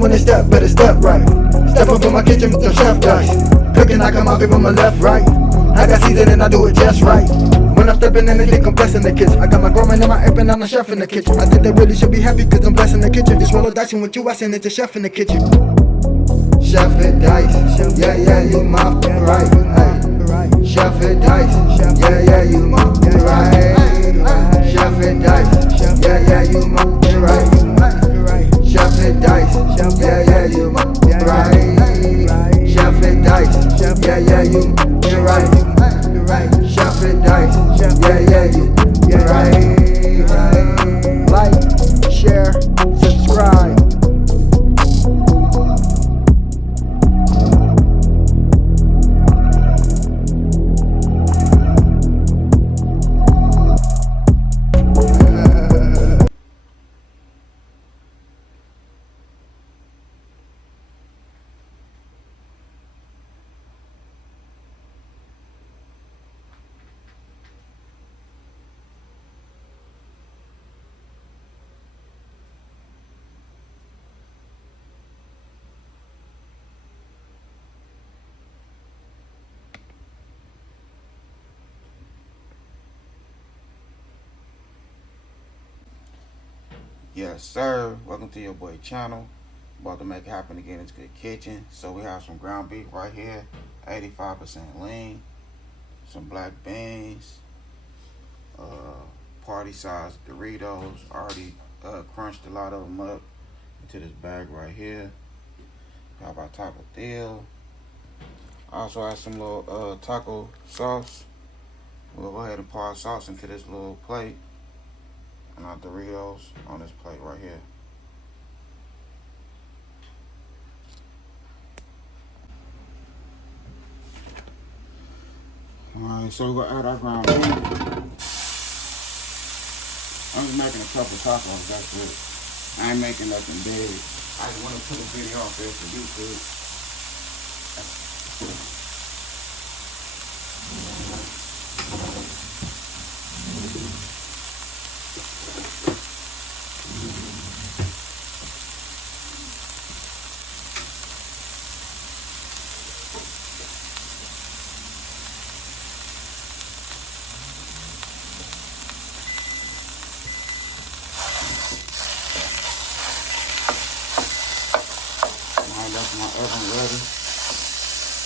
when they step, better step right. Step up in my kitchen with them chef dice. Cooking, I come out from my left, right. I got season and I do it just right. When I'm stepping in, they think I'm blessing the kitchen. I got my grandma and my app and I'm the chef in the kitchen. I think they really should be happy cause I'm blessing the kitchen. Just roll a dice and with you, I send it to chef in the kitchen. Chef it dice, yeah, yeah, you my right. Hey. Chef it dice, yeah, yeah, you my right. Chef it dice, yeah, yeah, you my right. Chef it dice, yeah, yeah, you my right. Chef it dice, yeah, yeah, you right. Chef it dice, yeah, yeah, you right. Like, share, subscribe. Yes, sir. Welcome to your boy channel. About to make it happen again. It's Good Kitchen. So we have some ground beef right here, 85% lean, some black beans, party size Doritos. Already crunched a lot of them up into this bag right here. Got our tapatio. I also have some little taco sauce. We'll go ahead and pour our sauce into this little plate. And our Doritos on this plate right here. Alright, so we're gonna add our ground beef. I'm just making a couple tacos, that's it. I ain't making nothing big. I just want to put a video off there for YouTube. That's my oven ready.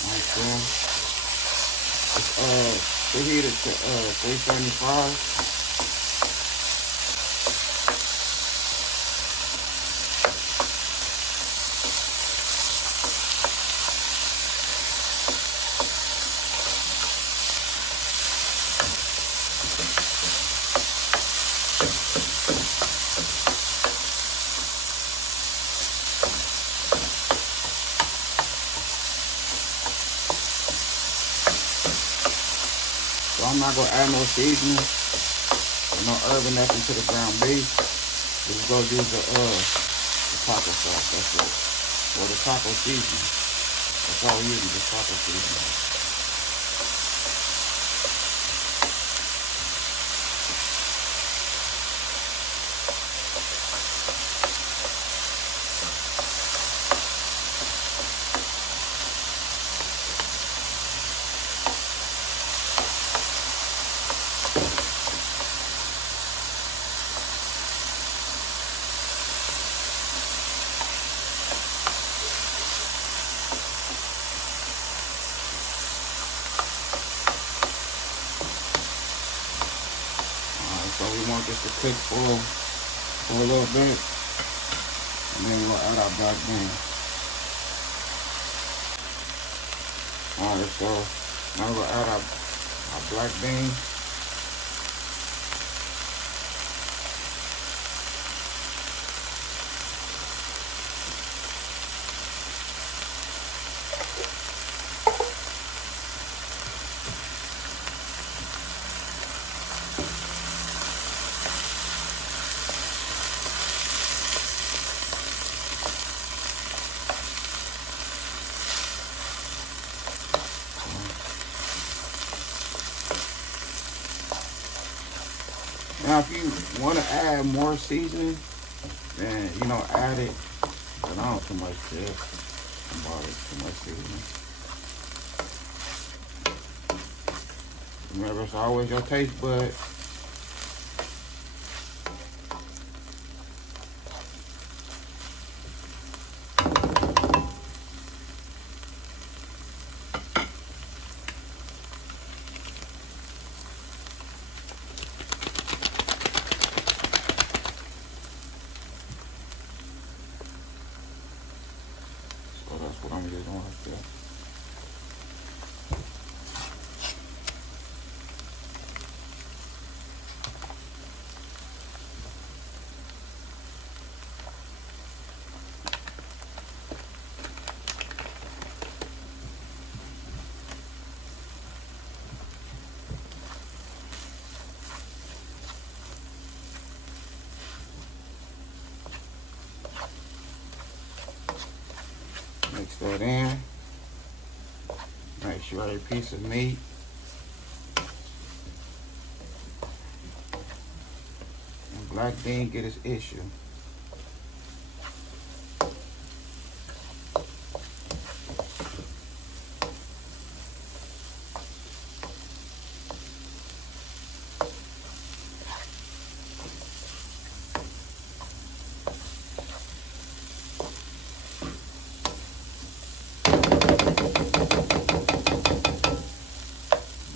Right there. It's preheated to 375. So I'm not gonna add no seasoning, no herb or nothing to the ground beef. We're just gonna use the taco sauce. That's it. Or the taco seasoning. That's all we're using, just taco seasoning. So we want this to cook for a little bit, and then we'll add our black bean. Alright, so now we'll add our black bean. Now, if you want to add more seasoning, then, add it. But I don't too much this. I'm bothered too much seasoning. Remember, it's always your taste bud. So that's what I'm just doing right there. Mix that in. Make sure every piece of meat and black bean get its issue.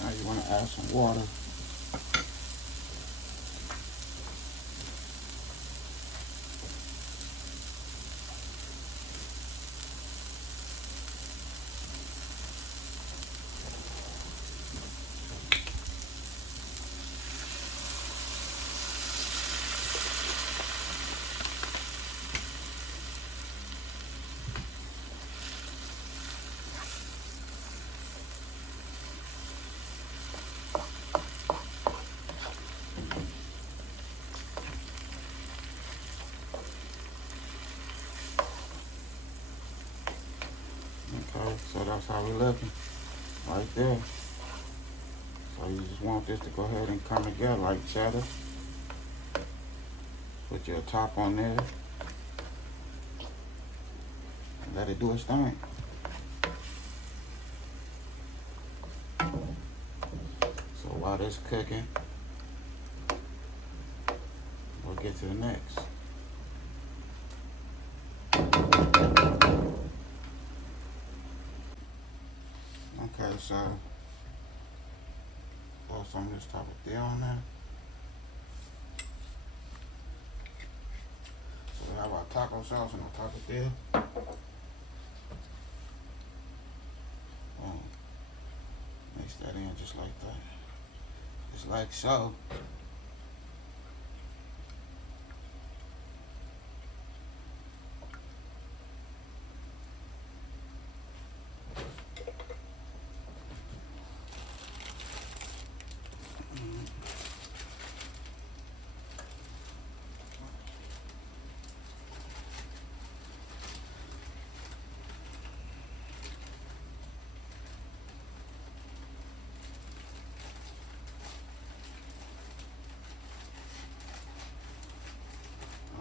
Now you want to add some water. Okay, so that's how we looking right there. So you just want this to go ahead and come together like cheddar. Put your top on there. And let it do its thing. So while this cooking, we'll get to the next. Okay, so pour some of this tapatio on there. So we have our taco sauce and our tapatio. Mix that in just like that. Just like so.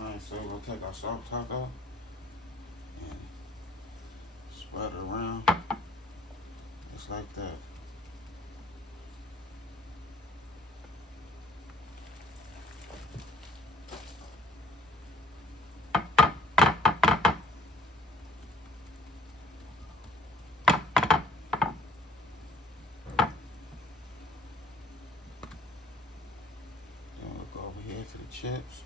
Alright, so we'll take our soft taco and spread it around just like that. Then we'll go over here to the chips.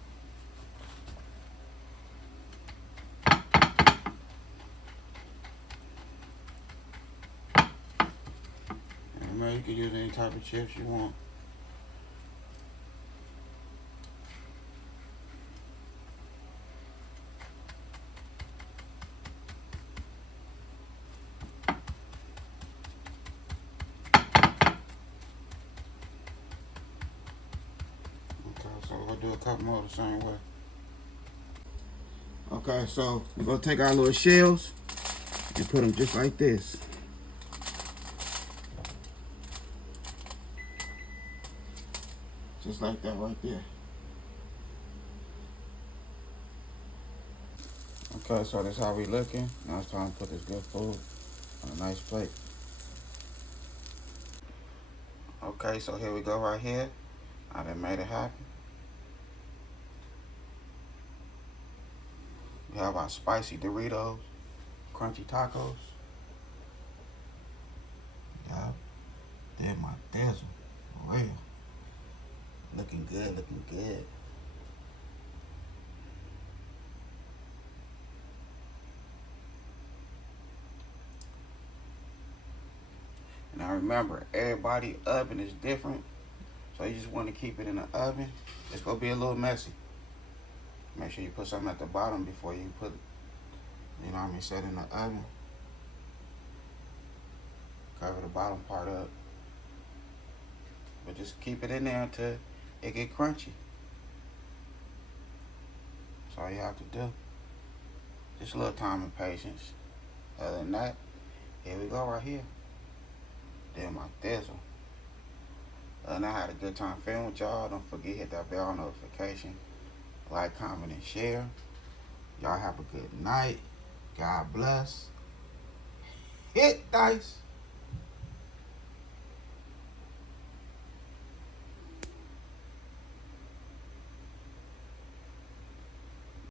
You can use any type of chips you want. Okay, so we'll do a couple more the same way. Okay, so we're gonna take our little shells and put them just like this. Just like that right there. Okay, so that's how we looking. Now it's time to put this good food on a nice plate. Okay, so here we go right here. I done made it happen. We have our spicy Doritos, crunchy tacos. Yup, did my thizzle, for real. Looking good, looking good. Now remember, everybody oven is different, so you just want to keep it in the oven. It's gonna be a little messy. Make sure you put something at the bottom before you put, you know what I mean, set in the oven. Cover the bottom part up, but just keep it in there until it get crunchy. That's all you have to do. Just a little time and patience. Other than that, here we go right here. Did my thizzle. And I had a good time filming with y'all. Don't forget, hit that bell notification. Like, comment, and share. Y'all have a good night. God bless. Hit dice.